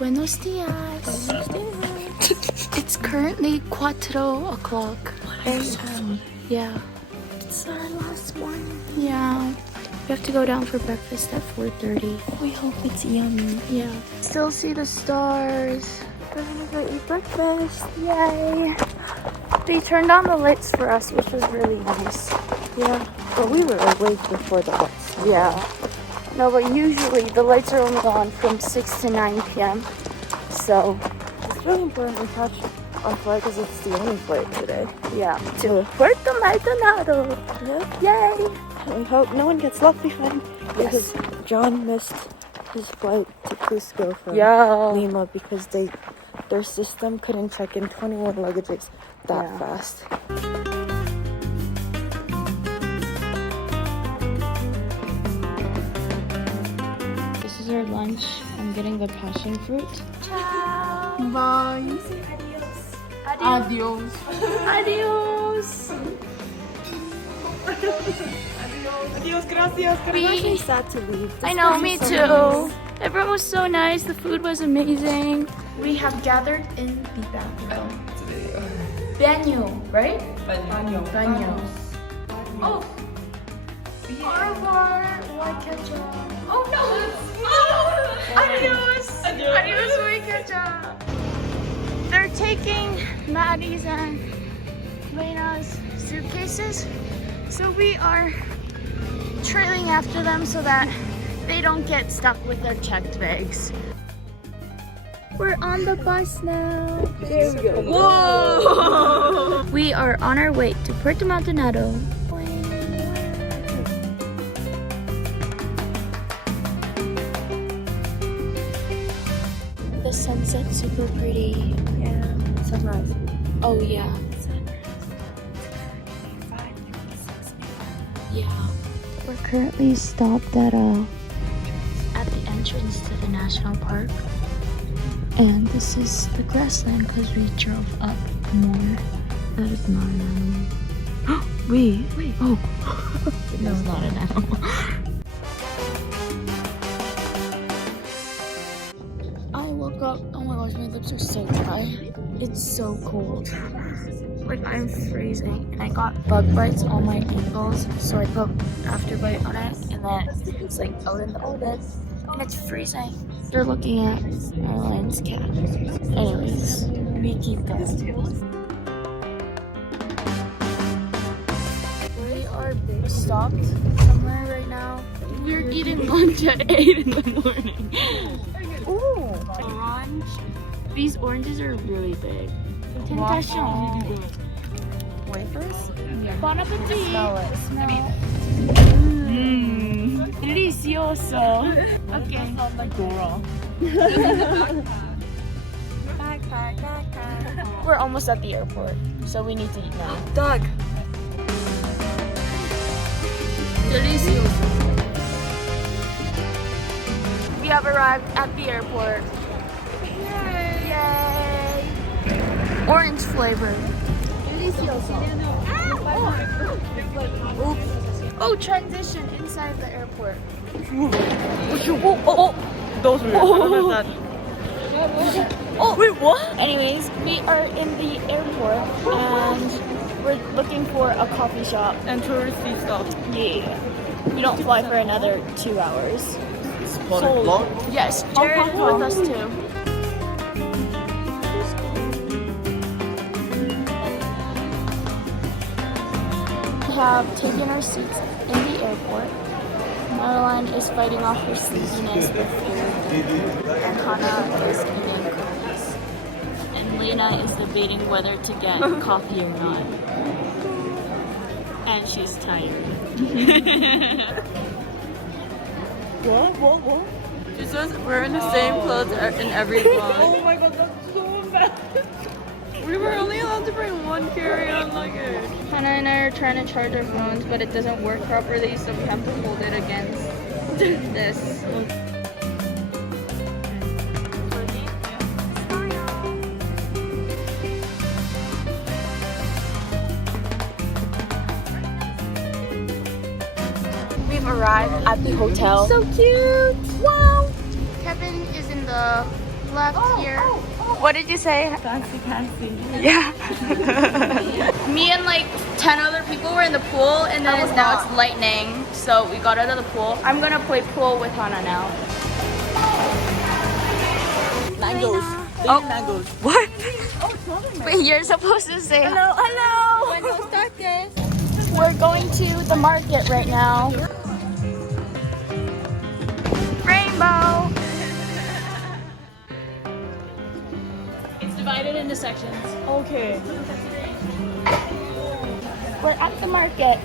Buenos dias. It's currently 4:00 a.m. Yeah. It's our last one. Yeah. We have to go down for breakfast at 4:30. We hope it's yummy. Yeah. Still see the stars. We're gonna go eat breakfast. Yay. They turned on the lights for us, which was really nice. Yeah. But we were awake before the lights. Yeah. No, but usually the lights are only on from 6 to 9 p.m. So, It's really important we catch our flight because it's the only flight today. yeah. To Puerto Maldonado. Yeah. Yay. We hope no one gets left behind. Yes. Because John missed his flight to Cusco from Yeah. Lima because their system couldn't check in 21 luggages that Yeah. fast. This is our lunch. I'm getting the passion fruit. Ciao. Bye. Adios. Adios. Adios, gracias. I'm actually sad to leave. I know, me too. Everyone was so nice. The food was amazing. We have gathered in the bathroom. Banyo, right? Banyo. Oh. Arvar, Wayqecha. Oh no. Oh. Adios. Adios, Wayqecha. They're taking Maddie's and Lena's suitcases. So we are trailing after them so that they don't get stuck with their checked bags. We're on the bus now. There we go. Whoa! We are on our way to Puerto Maldonado. The sunset's super pretty. Yeah. Sunrise. Oh yeah. Yeah. We're currently stopped at the entrance to the national park. And this is the grassland because we drove up more. That is not an animal. Wait. Oh. That's not an animal. I woke up. Oh my gosh, my lips are so dry. It's so cold. Like I'm freezing. And I got bug bites on my ankles. So I put Afterbite on it. And then it's like out in the open. And it's freezing. They're looking at our lion's cat. Anyways, we keep going. We are stopped somewhere right now. We're eating lunch at 8 in the morning. Ooh, orange. These oranges are really big. Tentation. Wafers? Bon appetit. Smell it. Delicioso. Okay. Like Dora. We're almost at the airport, so we need to eat now. Doug. Delicioso. We have arrived at the airport. Yay! Orange flavor. Delicioso. Oops. Oh, transition inside the airport. Those were Oh, wait, what? Anyways, we are in the airport and we're looking for a coffee shop. and touristy stuff. Yeah. We don't fly for another 2 hours. Vlog? Yes, Jared with us too. We have taken our seats in the airport. Madeline is fighting off her sleepiness with food. And Hannah is eating cookies. And Lena is debating whether to get coffee or not. And she's tired. What? She says we're in the same clothes in every vlog. Oh my god, that's so bad. We were only allowed to bring one carry-on luggage. Hannah and I are trying to charge our phones, but it doesn't work properly, so we have to hold it against this. We've arrived at the hotel. So cute! Wow! Kevin is in the left here. What did you say? Fancy. Yeah. Me and like 10 other people were in the pool, and then now it's lightning, so we got out of the pool. I'm gonna play pool with Hana now. Mangoes. Oh. Mangoes. What? Wait, you're supposed to say Hello. Buenos tardes. We're going to the market right now. Rainbow. It's divided into sections. Okay. We're at the market.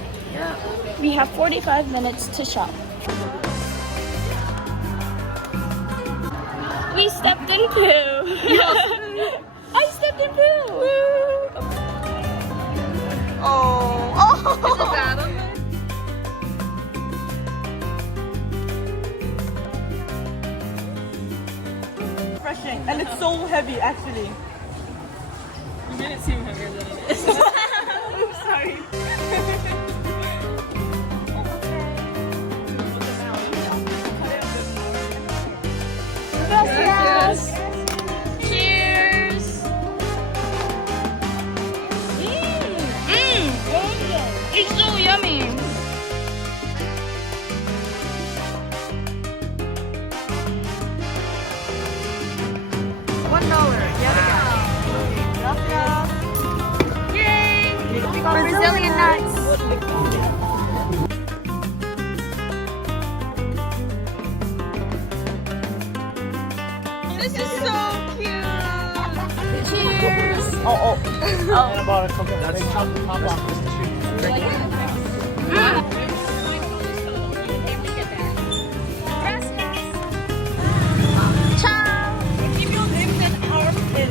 We have 45 minutes to shop. We stepped in poo. I stepped in poo. Oh. Is it bad on there? Refreshing. And it's so heavy actually. You made it seem heavier than it is. Oops, sorry. Gracias. Cheers. It's so yummy. $1. Yay! We got Brazilian nuts. This is so cute. Cheers. Oh. Oh. Ciao. Keep your lips and arms in.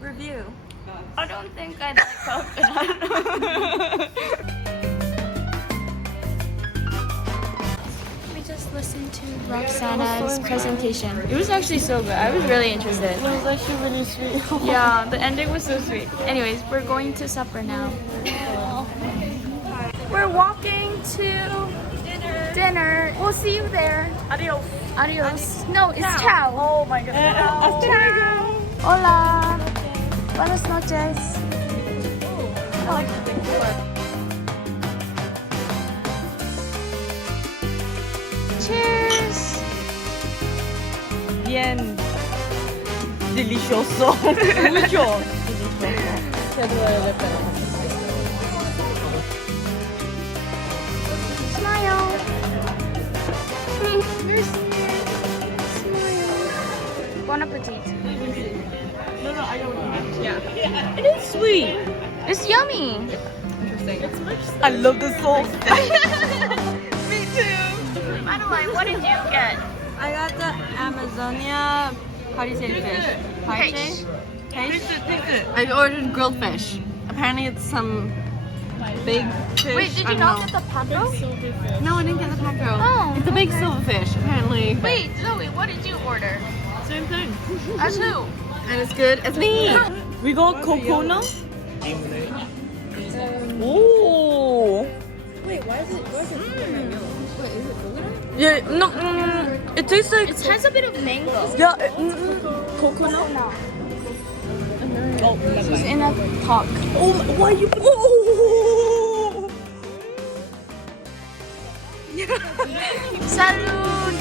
Review. I don't think I'd like coconut. We just listened to Roxana's presentation. It was actually so good. I was really interested. It was actually really sweet. Yeah, the ending was so sweet. Anyways, we're going to supper now. We're walking to dinner. We'll see you there. Adios. Adios. No, it's ciao. Oh my god. Ciao. Hola. Buenas noches. Cheers. Bien. Delicioso. Mucho. Smile. Merci. Smile. Bon appetit. It is sweet. It's yummy. I love the sauce. Me too. Madeline, what did you get? I got the Amazonia pâté fish. Fish. I ordered grilled fish. Apparently it's some big fish. Wait, did I you don't not know. get the pato? No, I didn't get the paco. Oh, It's a big okay. silverfish, apparently. Wait, Zoe, what did you order? Same thing. As who? And it's good as me. We got coconut. Oh. Wait, why is it coconut? Wait, is it coconut? Yeah, no, it tastes like It has a bit of mango. yeah, coconut. Oh, It's in a talk. oh, why you? Oh. Salud.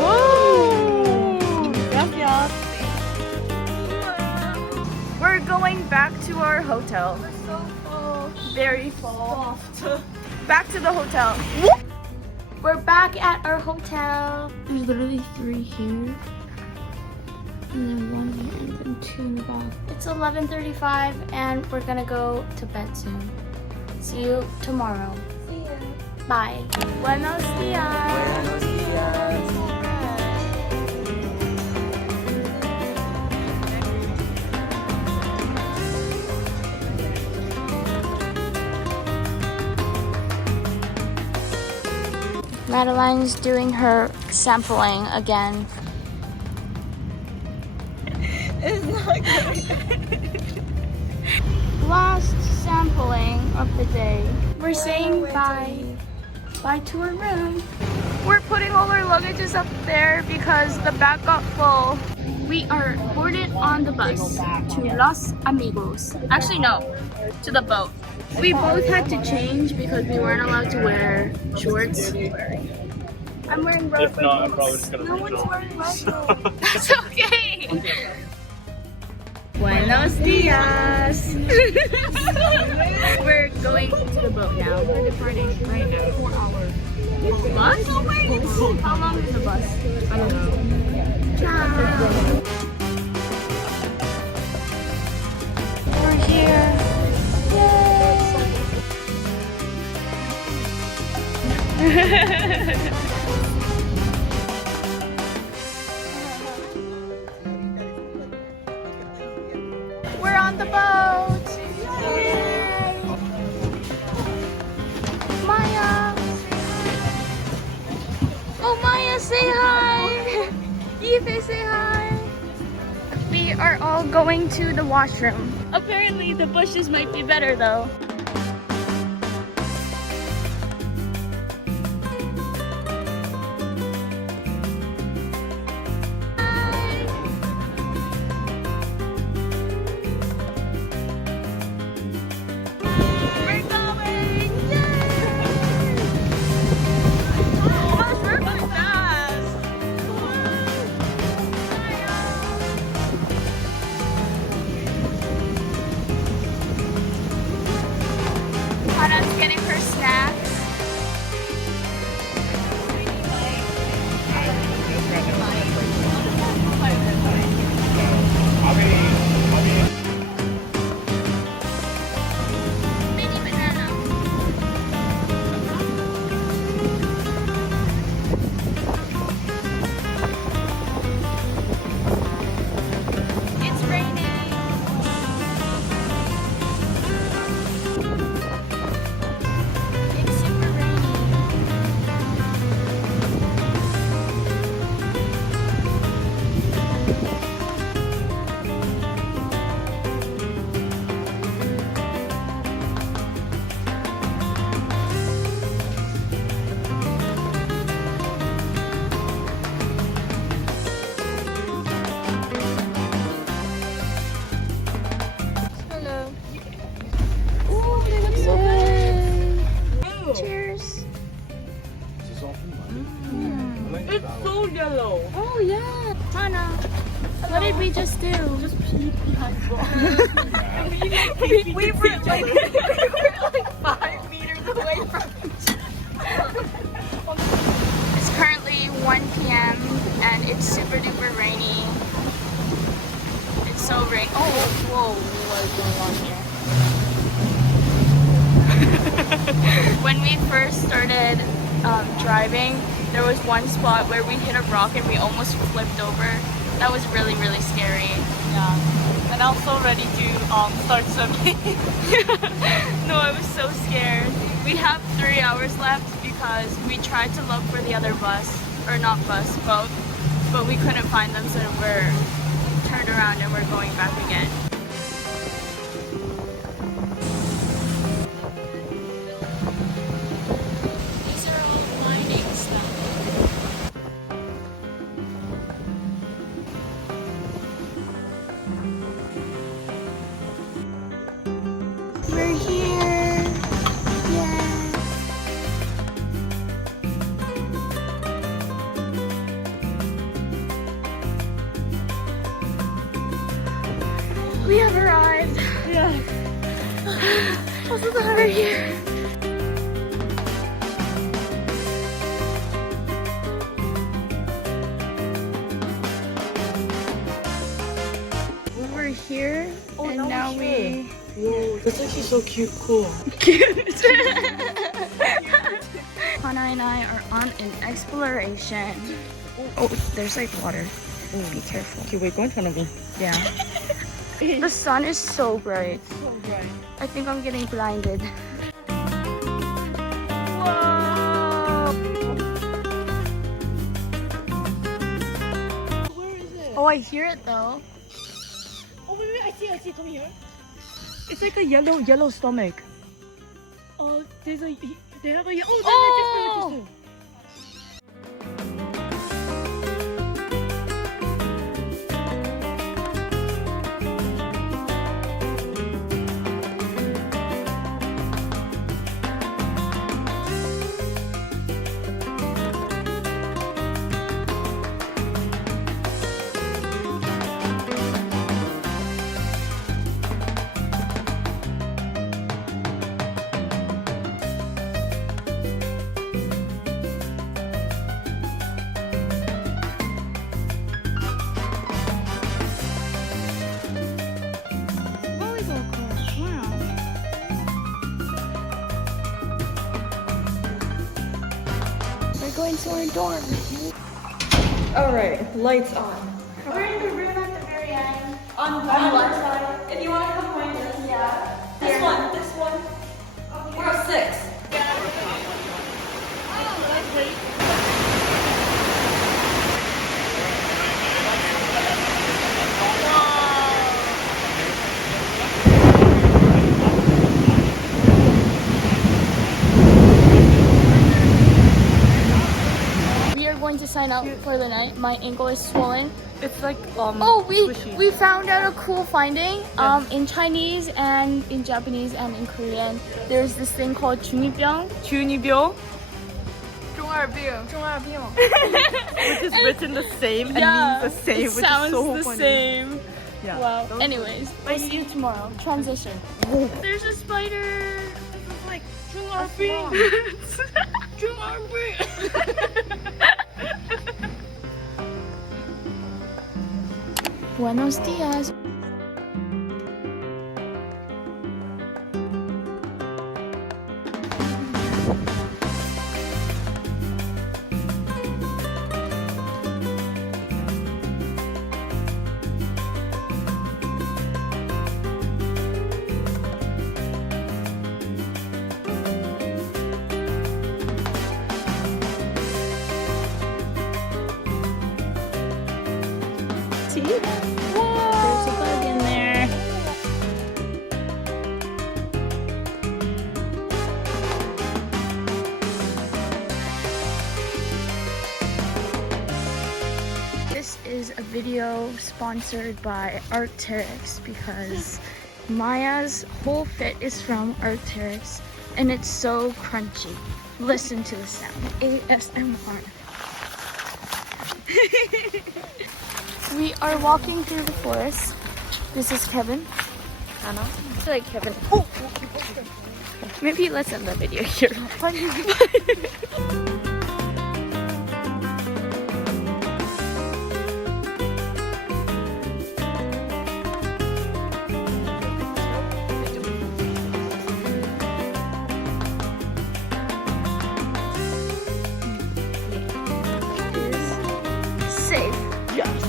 Whoa. Gracias. We're going back to our hotel. Very full. Back to the hotel. We're back at our hotel. There's literally 3 here. And then 1 here and then 2 in the back. It's 11:35 and we're gonna go to bed soon. See you tomorrow. See you. Bye. Buenos dias. Madeline's doing her sampling again. It's not good. Last sampling of the day. We're saying bye to our room. We're putting all our luggages up there because the back got full. We are boarded on the bus to Los Amigos. Actually, no, to the boat. We both had to change because we weren't allowed to wear shorts. I'm wearing rubber. If not, I'm probably just gonna No leave one's it on. wearing rubber. That's okay. Buenos dias. We're going to the boat now. We're departing right now. 4 hours. Bus? How long is the bus? I don't know. Ciao. We're here. Yay! We're on the boat! Yay! Maya! Oh, Maya, say hi! Yife, say hi! We are all going to the washroom. Apparently, the bushes might be better though. Hannah's getting her snacks. Mini banana. It's raining. It's super rainy. Hello. Ooh, they look so good. Cheers. It's so yellow. Oh yeah. Hannah, what did we just do? Just pee behind the We were like 5 meters away from each other. It's currently 1 p.m. and it's super duper rainy. It's so rainy. Oh, whoa, what is going on here? When we first started driving, there was one spot where we hit a rock and we almost flipped over. That was really, really scary. Yeah. And I'm so ready to start swimming. No, I was so scared. We have 3 hours left because we tried to look for the other bus, or not bus, boat, but we couldn't find them, so we're turned around and we're going back again. These are all mining stuff. We're here. Yeah. We have arrived. Yeah. We're here. We were here, and now we. Whoa, that's actually so cute. Cool. Hannah and I are on an exploration. Oh, there's like water. Be careful. Okay, wait, go in front of me. Yeah. The sun is so bright. So bright. I think I'm getting blinded. Whoa! Oh, I hear it though. Oh wait, I see. Come here. It's like a yellow stomach. They have a just. We're going to our dorm. Alright, lights on. We're in the room at the very end. On the left side. If you want to come join us. Yeah. This one. Okay. We're a 6. We are going to sign up for the night. My ankle is swollen. It's like Oh, squishy. we found out a cool finding. In Chinese and in Japanese and in Korean, there's this thing called 중이병. 중이병, 중이병. which is written the same and means the same, it which sounds is so the funny. same. Yeah. Wow. Anyways, we'll see you tomorrow. Transition. There's a spider. This is like 중아병. Buenos dias. See? There's a bug in there. This is a video sponsored by Arc'teryx because Maya's whole fit is from Arc'teryx and it's so crunchy. Listen to the sound. ASMR. We are walking through the forest. This is Kevin. Anna. I feel like Kevin. Oh! Maybe let's end the video here. Safe. Yes.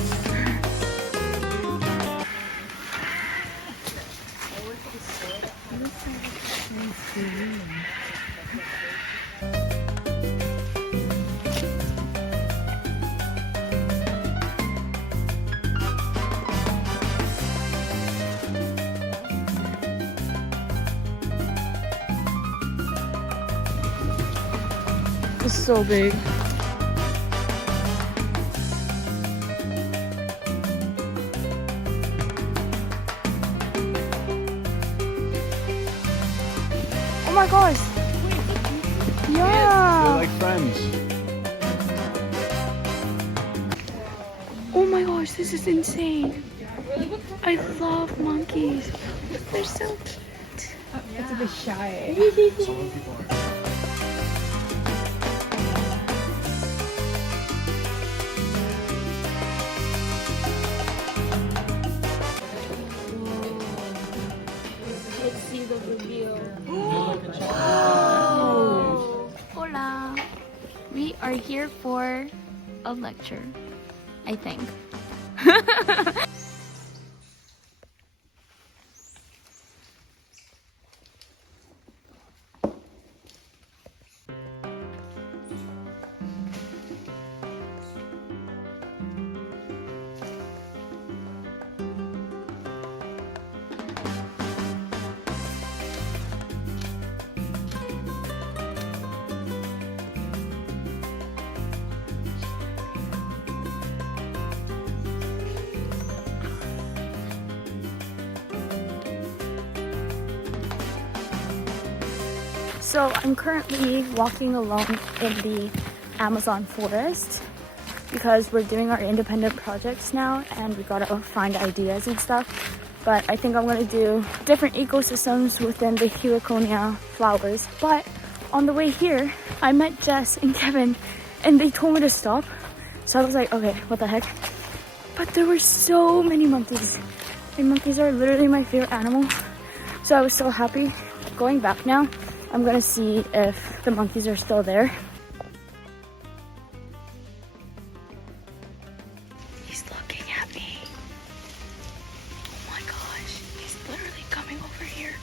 It's so big. Oh my gosh. Yeah. They're like friends. Oh my gosh, this is insane. I love monkeys. They're so cute. It's a bit shy. Let's see the reveal. Hola. We are here for a lecture, I think. So I'm currently walking alone in the Amazon forest because we're doing our independent projects now and we gotta find ideas and stuff. But I think I'm gonna do different ecosystems within the heliconia flowers. But on the way here, I met Jess and Kevin and they told me to stop. So I was like, okay, what the heck? But there were so many monkeys. And monkeys are literally my favorite animal. So I was so happy. Going back now, I'm gonna see if the monkeys are still there. He's looking at me. Oh my gosh, he's literally coming over here.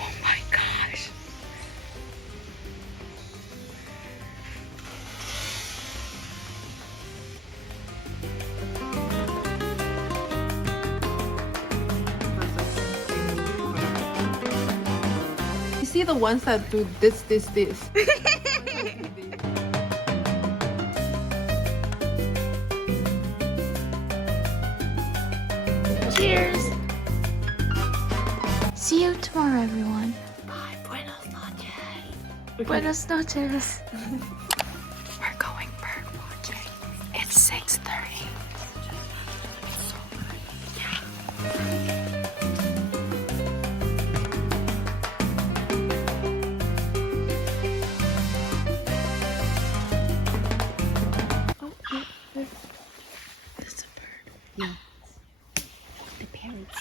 Oh my gosh. You see the ones that do this. Cheers! See you tomorrow, everyone. Bye. Buenos noches. We're going bird watching. It's 6:30. It's so early. Yeah. There's a bird. Yeah. The parrots.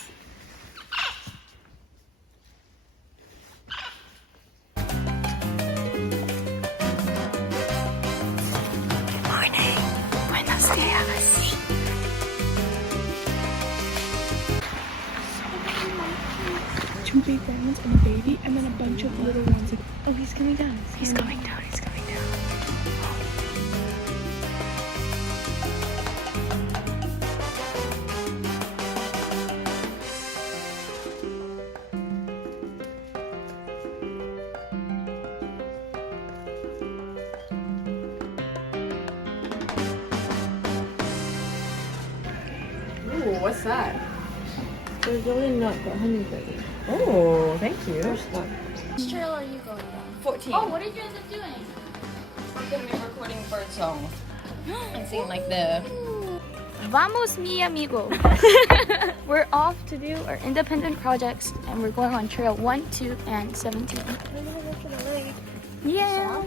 Good morning. Buenos dias. Two big ones and a baby, and then a bunch of little ones. Oh, he's coming down. He's coming down. He's coming down. Ooh, what's that? There's really not the honey baby. Oh, thank you. Which trail are you going down? 14. Oh, what did you end up doing? We're gonna be recording bird songs and singing like the. Vamos, mi amigo. We're off to do our independent projects and we're going on trail 1, 2, and 17. Yeah.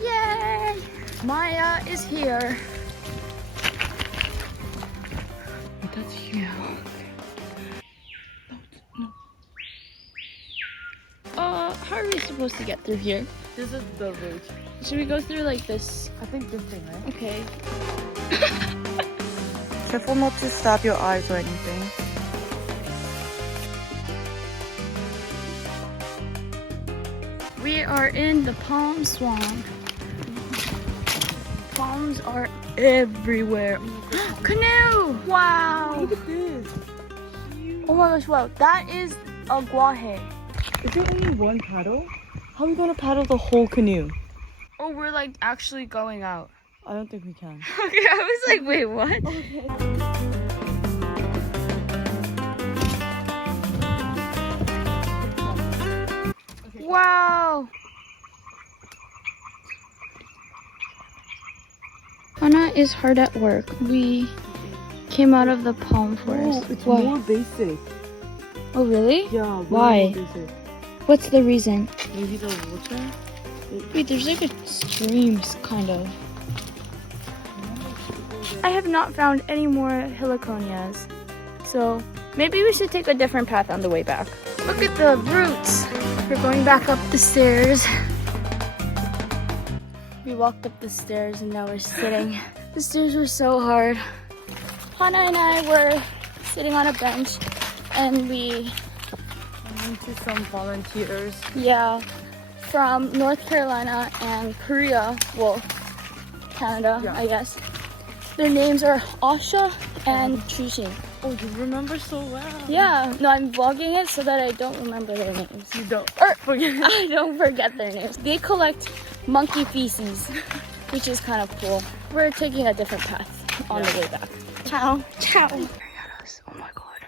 Yay! Maya is here. That's huge. How are we supposed to get through here? This is the route. Should we go through like this? I think this thing, right? Okay. Careful not to stab your eyes or anything. We are in the palm swamp. Palms are everywhere. Canoe! Wow! Look at this. Oh my gosh, wow. That is a guaje. Is there only one paddle? How are we gonna paddle the whole canoe? Oh, we're like actually going out. I don't think we can. Okay, I was like, wait, what? Wow! Hannah is hard at work. We came out of the palm forest. Oh, it's Why? more basic. Oh, really? Yeah, way Why? more basic. What's the reason? Maybe the water? Wait, there's like a stream, kind of. I have not found any more heliconias, so maybe we should take a different path on the way back. Look at the roots. We're going back up the stairs. We walked up the stairs and now we're sitting. The stairs were so hard. Hannah and I were sitting on a bench and we To some volunteers. Yeah, from North Carolina and Korea, well, Canada, Yeah. I guess. Their names are Asha and Chushin. Oh, you remember so well. Yeah, no, I'm vlogging it so that I don't remember their names. You don't Or forget. I don't forget their names. They collect monkey feces, which is kind of cool. We're taking a different path on the way back. Ciao. Ciao. Oh my god.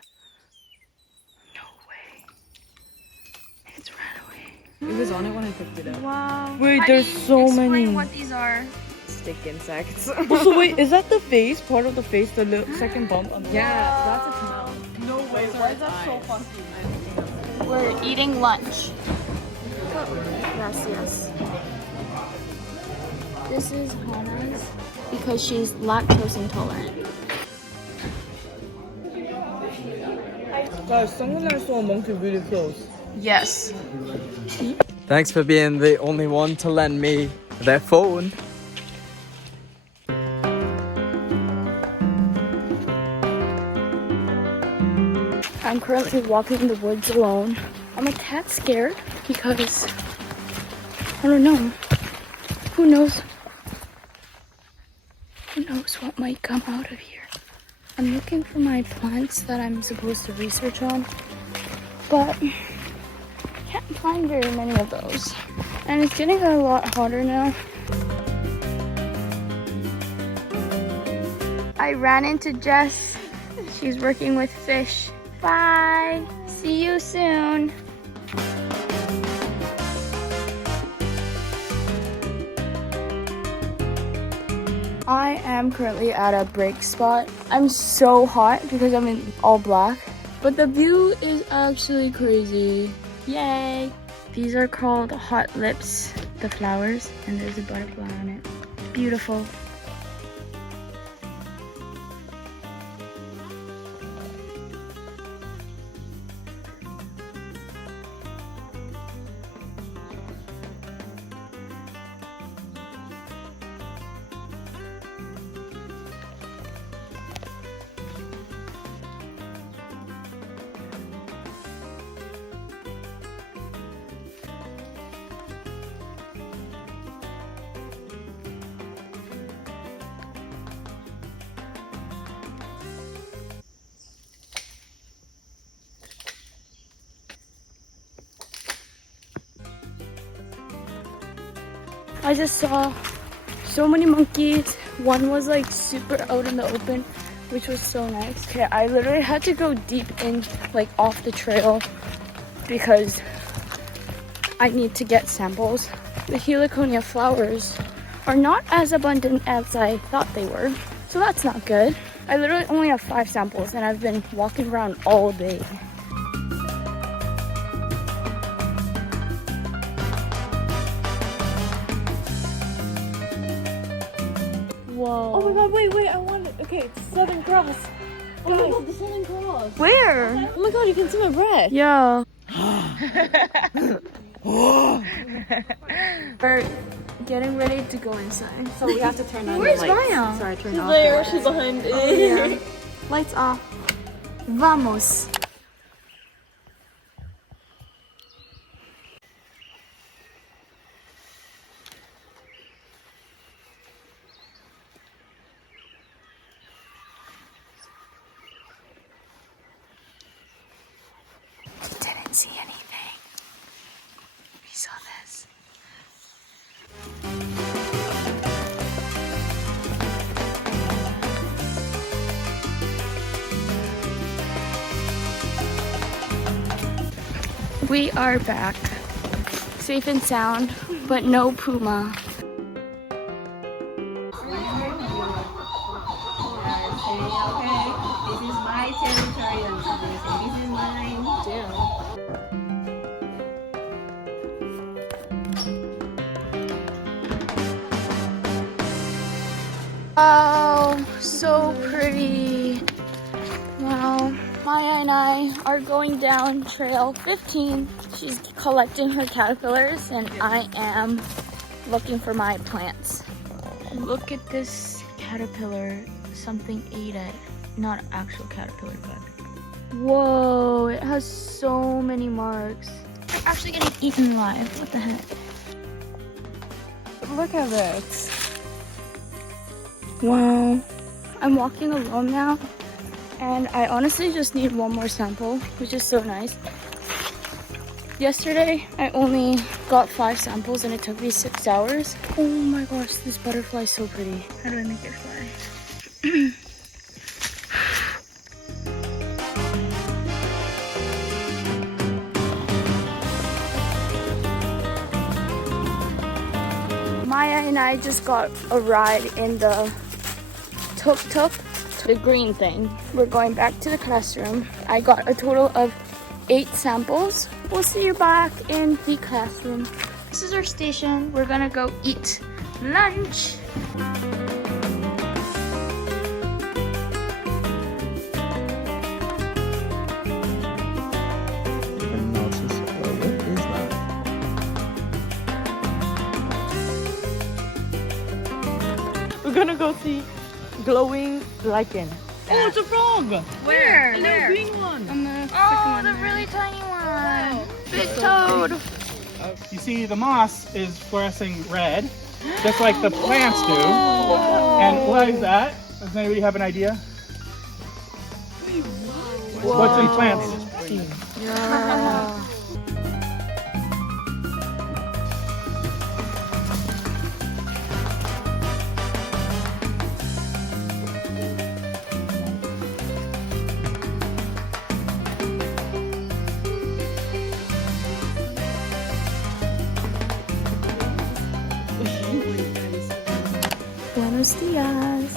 No way. It's ran away. It was on it when I picked it up. Wow. Wait, How there's do you so explain many. what these are? Stick insects. Oh, so wait, is that the face? Part of the face? The second bump on the Yeah, that's a smell. No way. Why is that so funky? We're eating lunch. Gracias. This is Hannah's because she's lactose intolerant. Guys, someone I saw a monkey really close. Yes. Thanks for being the only one to lend me their phone. I'm currently walking in the woods alone. I'm a tad scared because I don't know. Who knows? Who knows what might come out of here? I'm looking for my plants that I'm supposed to research on, but can't find very many of those. And it's getting a lot hotter now. I ran into Jess. She's working with fish. Bye. See you soon. I am currently at a break spot. I'm so hot because I'm in all black, but the view is actually crazy. Yay! These are called hot lips, the flowers, and there's a butterfly on it. Beautiful. I just saw so many monkeys. One was like super out in the open, which was so nice. Okay, I literally had to go deep in, like off the trail, because I need to get samples. The heliconia flowers are not as abundant as I thought they were, so that's not good. I literally only have 5 samples and I've been walking around all day. Whoa. Oh my god, wait, I want it. Okay, it's Southern Cross. Oh my god, the Southern Cross. Where? Oh my god, you can see my breath. Yeah. We're getting ready to go inside. So we have to turn on Where's the lights. Maya? Sorry, turn She's off there, the lights. she's behind it. Oh, yeah. Lights off. Vamos. Didn't see anything. We saw this. We are back, safe and sound, but no puma. This is my territory and this is mine too. Oh, so pretty. Wow. Maya and I are going down trail 15. She's collecting her caterpillars and I am looking for my plants. Look at this caterpillar. Something ate it. Not actual caterpillar, but... Whoa, it has so many marks. They're actually getting eaten live. What the heck? Look at this. Wow. I'm walking alone now. And I honestly just need one more sample, which is so nice. Yesterday, I only got 5 samples and it took me 6 hours. Oh my gosh, this butterfly is so pretty. How do I make it fly? Maya and I just got a ride in the tuk-tuk, the green thing. We're going back to the classroom. I got a total of 8 samples. We'll see you back in the classroom. This is our station. We're gonna go eat lunch. We're gonna go see glowing lichen. Oh, it's a frog! Where? The little green one. On the Oh, the really tiny one. Big toad. You see, the moss is fluorescing red, just like the plants do. And why is that? Does anybody have an idea? What's in plants? Yeah. Buenos dias.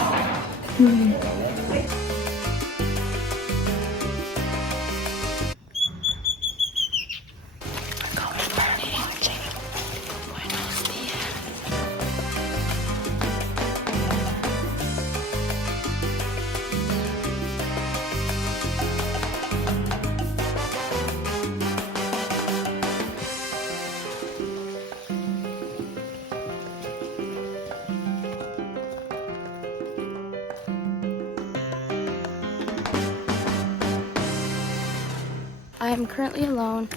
I am currently alone,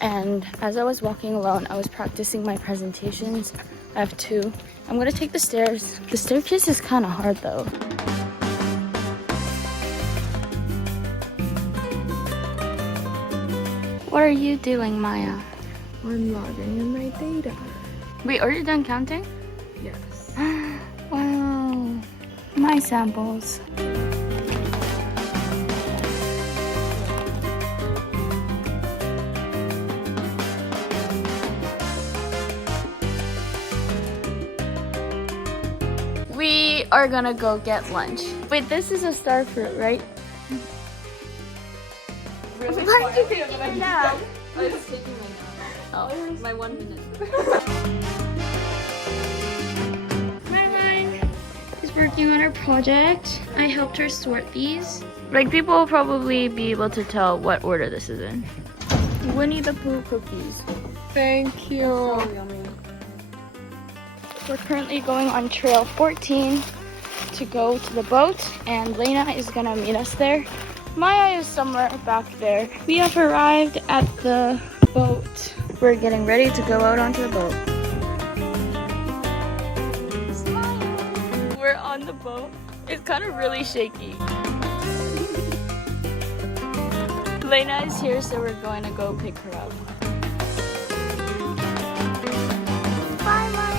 and as I was walking alone, I was practicing my presentations. I have 2. I'm gonna take the stairs. The staircase is kind of hard though. What are you doing, Maya? I'm logging in my data. Wait, are you done counting? Yes. Wow. My samples. We are gonna go get lunch. Wait, this is a star fruit, right? Really? Why are you taking a nap? I was taking my nap. Oh, my 1 minute. Madeline is working on her project. I helped her sort these. Like, people will probably be able to tell what order this is in. Winnie the Pooh cookies. Thank you. So yummy. We're currently going on trail 14 to go to the boat, and Lena is gonna meet us there. Maya is somewhere back there. We have arrived at the boat. We're getting ready to go out onto the boat. We're on the boat. It's kind of really shaky. Lena is here, so we're going to go pick her up. Bye, Maya.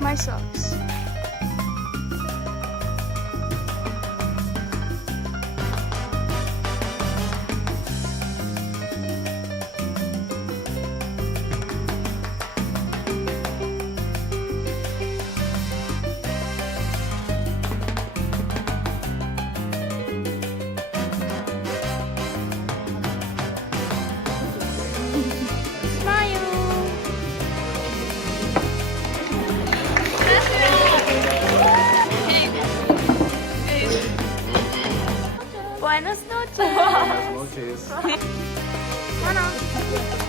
My socks. Buenas noches. Buenas noches.